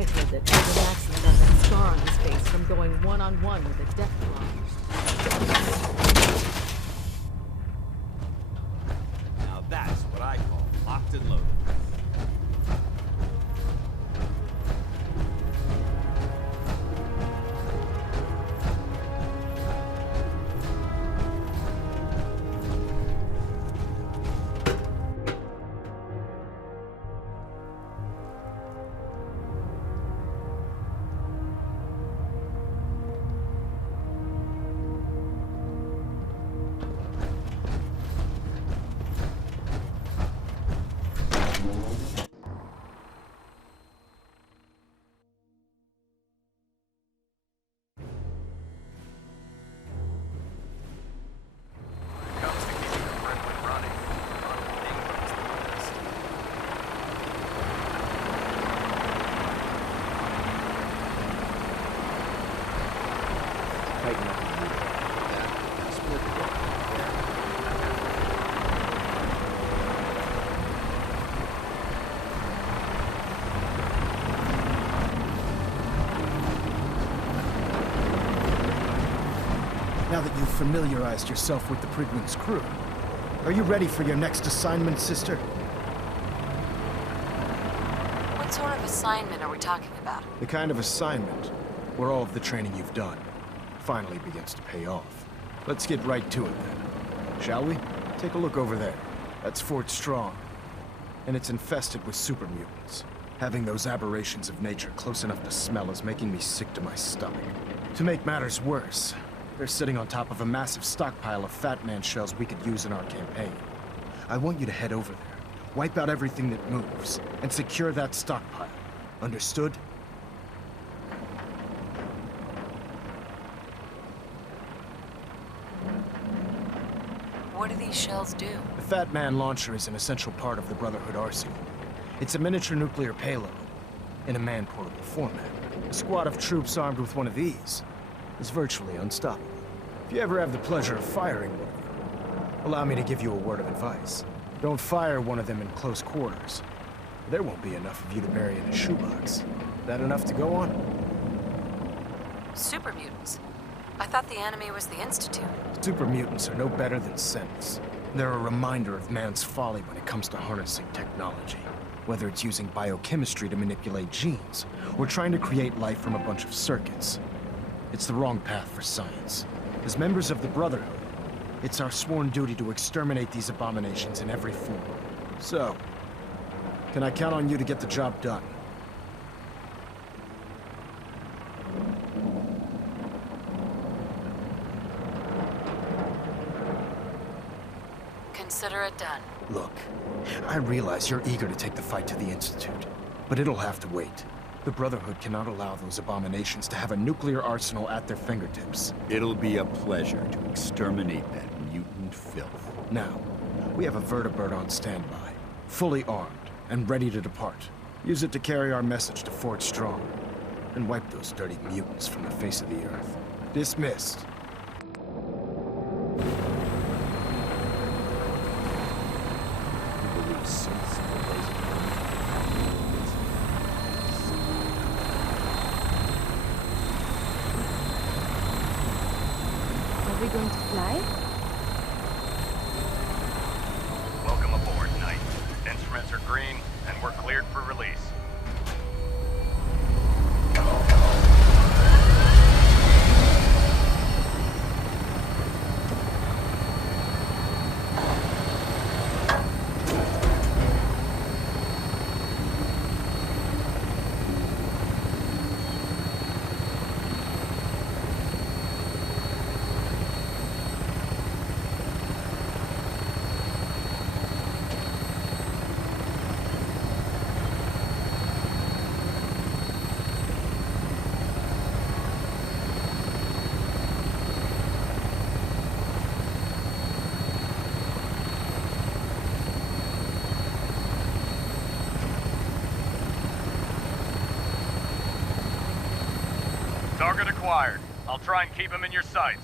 I heard that David Maxson got that scar on his face from going one-on-one with a Deathclaw. Now that's what I call locked and loaded. Now that you've familiarized yourself with the Prigman's crew, are you ready for your next assignment, sister? What sort of assignment are we talking about? The kind of assignment where all of the training you've done finally begins to pay off. Let's get right to it then, shall we? Take a look over there. That's Fort Strong. And it's infested with super mutants. Having those aberrations of nature close enough to smell is making me sick to my stomach. To make matters worse, they're sitting on top of a massive stockpile of Fat Man shells we could use in our campaign. I want you to head over there, wipe out everything that moves, and secure that stockpile. Understood? What do these shells do? The Fat Man launcher is an essential part of the Brotherhood arsenal. It's a miniature nuclear payload in a man-portable format. A squad of troops armed with one of these is virtually unstoppable. If you ever have the pleasure of firing one of them, allow me to give you a word of advice. Don't fire one of them in close quarters. There won't be enough of you to bury in a shoebox. That enough to go on? Super mutants. I thought the enemy was the Institute. Super mutants are no better than synths. They're a reminder of man's folly when it comes to harnessing technology. Whether it's using biochemistry to manipulate genes, or trying to create life from a bunch of circuits. It's the wrong path for science. As members of the Brotherhood, it's our sworn duty to exterminate these abominations in every form. So, can I count on you to get the job done? Consider it done. Look, I realize you're eager to take the fight to the Institute, but it'll have to wait. The Brotherhood cannot allow those abominations to have a nuclear arsenal at their fingertips. It'll be a pleasure to exterminate that mutant filth. Now, we have a vertibird on standby, fully armed and ready to depart. Use it to carry our message to Fort Strong, and wipe those dirty mutants from the face of the earth. Dismissed. Are we going to fly? Welcome aboard, Knight. Instruments are green, and we're cleared for release. Target acquired. I'll try and keep him in your sights.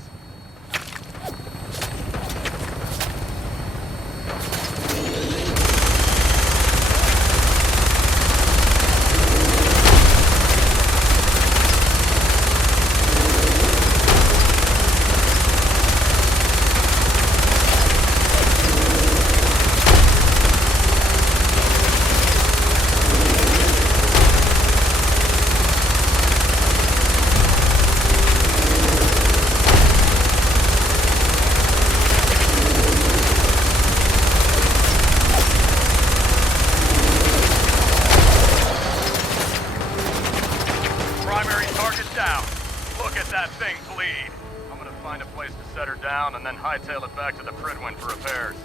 thing bleed. I'm gonna find a place to set her down and then hightail it back to the Pridwin for repairs.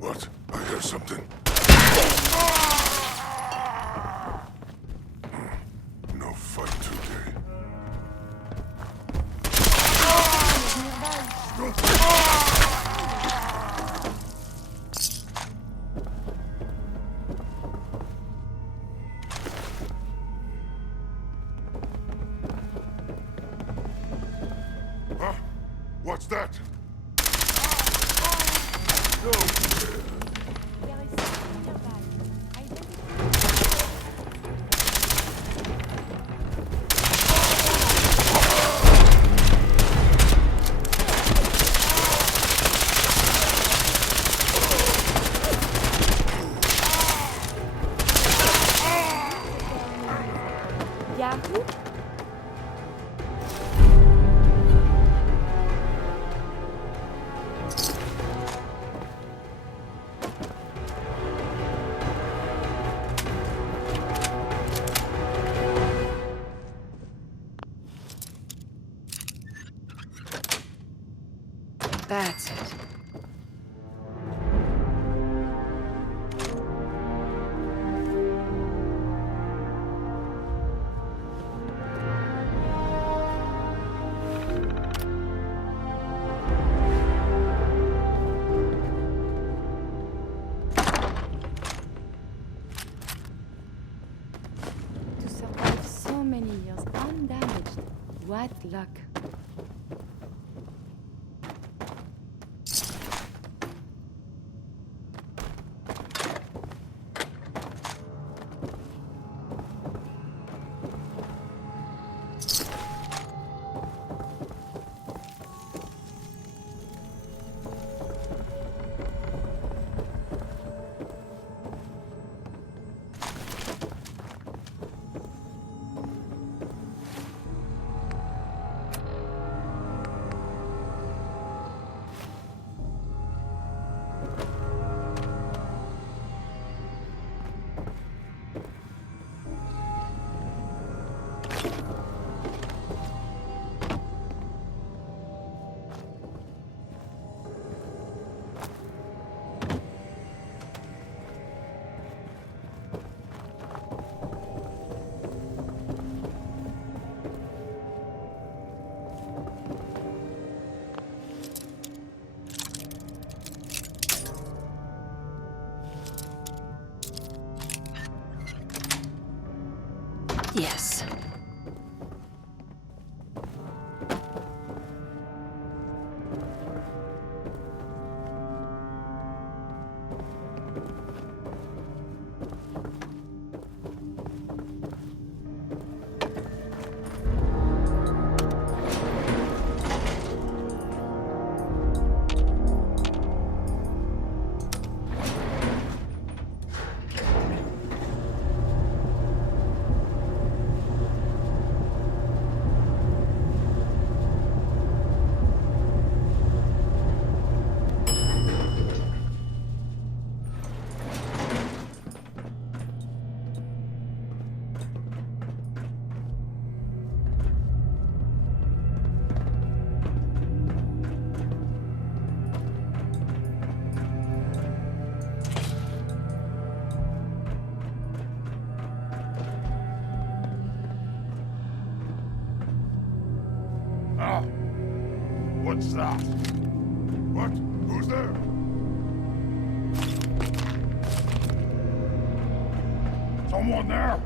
What? I hear something. No fight today. Huh? What's that? No. There is something nearby. Identify. Yahoo! That's it. To survive so many years undamaged. What luck. What's that? What? Who's there? Someone there?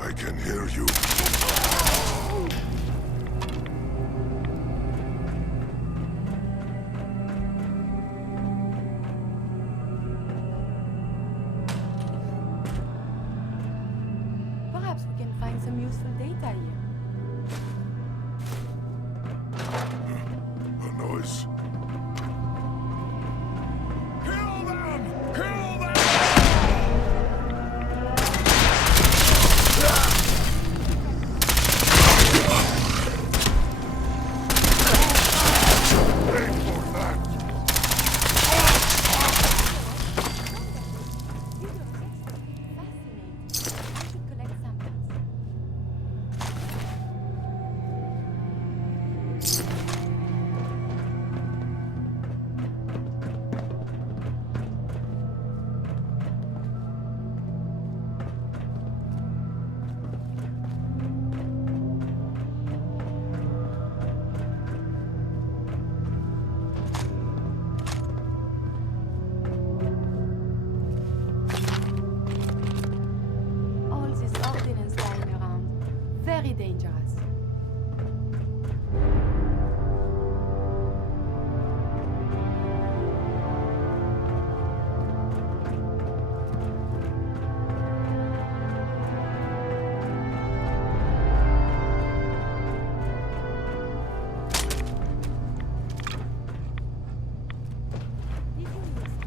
I can hear you. Perhaps we can find some useful data here. A noise. Kill them! Kill them! Wait for that! Fascinating. We should collect samples. All this ordnance lying around. Very dangerous. Did you hear something?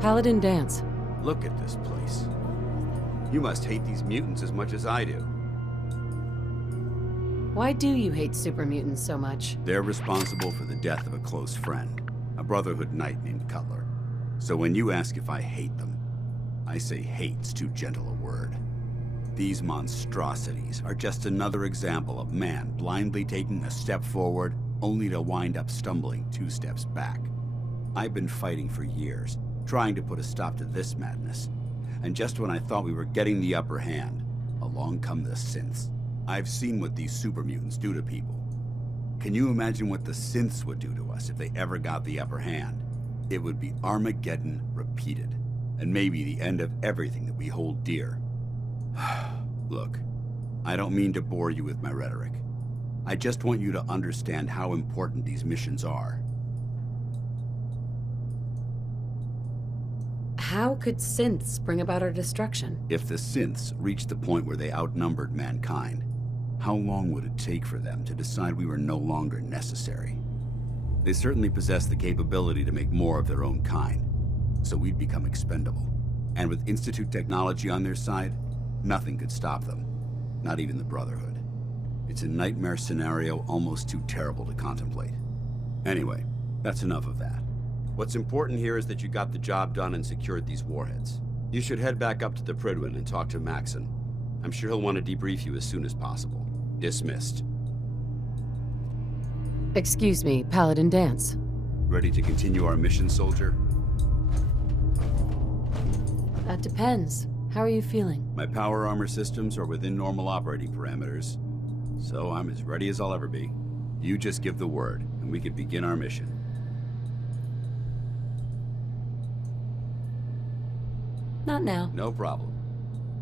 Paladin dance. Look at this place. You must hate these mutants as much as I do. Why do you hate super mutants so much? They're responsible for the death of a close friend, a Brotherhood knight named Cutler. So when you ask if I hate them, I say hate's too gentle a word. These monstrosities are just another example of man blindly taking a step forward only to wind up stumbling 2 steps back. I've been fighting for years, trying to put a stop to this madness. And just when I thought we were getting the upper hand, along come the synths. I've seen what these super mutants do to people. Can you imagine what the synths would do to us if they ever got the upper hand? It would be Armageddon repeated, and maybe the end of everything that we hold dear. Look, I don't mean to bore you with my rhetoric. I just want you to understand how important these missions are. How could synths bring about our destruction? If the synths reached the point where they outnumbered mankind, how long would it take for them to decide we were no longer necessary? They certainly possess the capability to make more of their own kind, so we'd become expendable. And with Institute technology on their side, nothing could stop them, not even the Brotherhood. It's a nightmare scenario almost too terrible to contemplate. Anyway, that's enough of that. What's important here is that you got the job done and secured these warheads. You should head back up to the Prydwen and talk to Maxon. I'm sure he'll want to debrief you as soon as possible. Dismissed. Excuse me, Paladin dance. Ready to continue our mission, soldier? That depends. How are you feeling? My power armor systems are within normal operating parameters, so I'm as ready as I'll ever be. You just give the word, and we can begin our mission. Not now. No problem.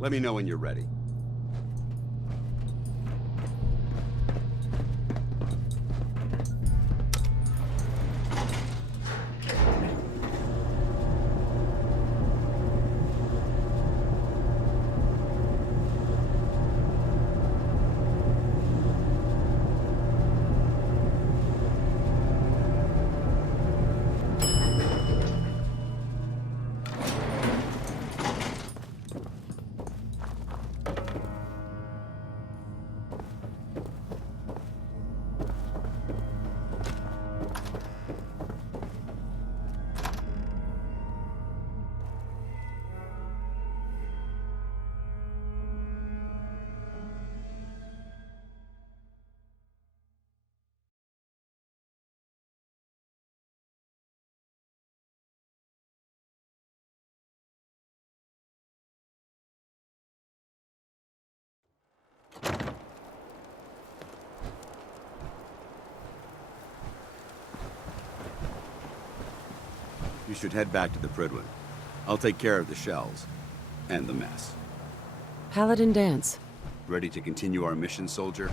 Let me know when you're ready. You should head back to the Prydwen. I'll take care of the shells. And the mess. Paladin Dance. Ready to continue our mission, soldier?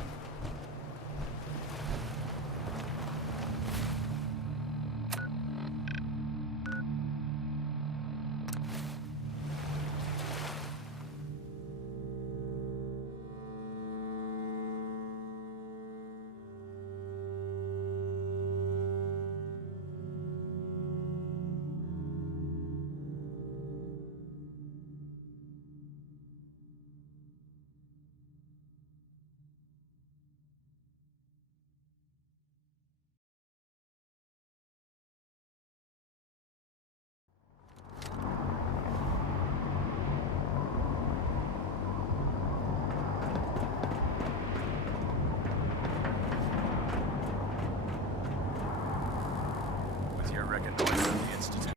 With your reconnoiter of the Institute.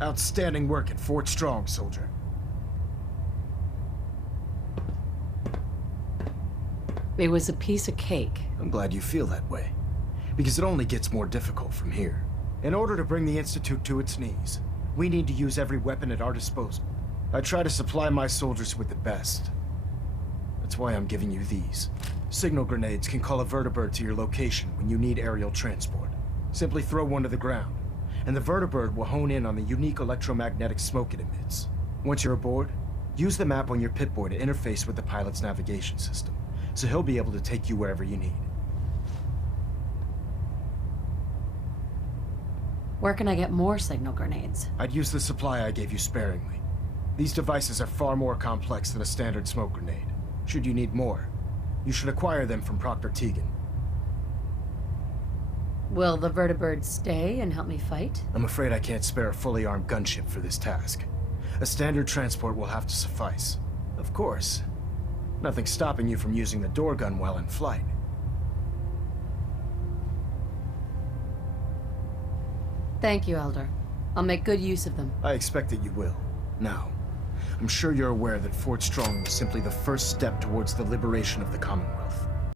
Outstanding work at Fort Strong, soldier. It was a piece of cake. I'm glad you feel that way, because it only gets more difficult from here. In order to bring the Institute to its knees, we need to use every weapon at our disposal. I try to supply my soldiers with the best. That's why I'm giving you these. Signal grenades can call a vertibird to your location when you need aerial transport. Simply throw one to the ground, and the vertibird will hone in on the unique electromagnetic smoke it emits. Once you're aboard, use the map on your Pip-Boy to interface with the pilot's navigation system, so he'll be able to take you wherever you need. Where can I get more signal grenades? I'd use the supply I gave you sparingly. These devices are far more complex than a standard smoke grenade. Should you need more, you should acquire them from Proctor Tegan. Will the vertibird stay and help me fight? I'm afraid I can't spare a fully armed gunship for this task. A standard transport will have to suffice. Of course, nothing's stopping you from using the door gun while in flight. Thank you, Elder. I'll make good use of them. I expect that you will. Now, I'm sure you're aware that Fort Strong was simply the first step towards the liberation of the Commonwealth.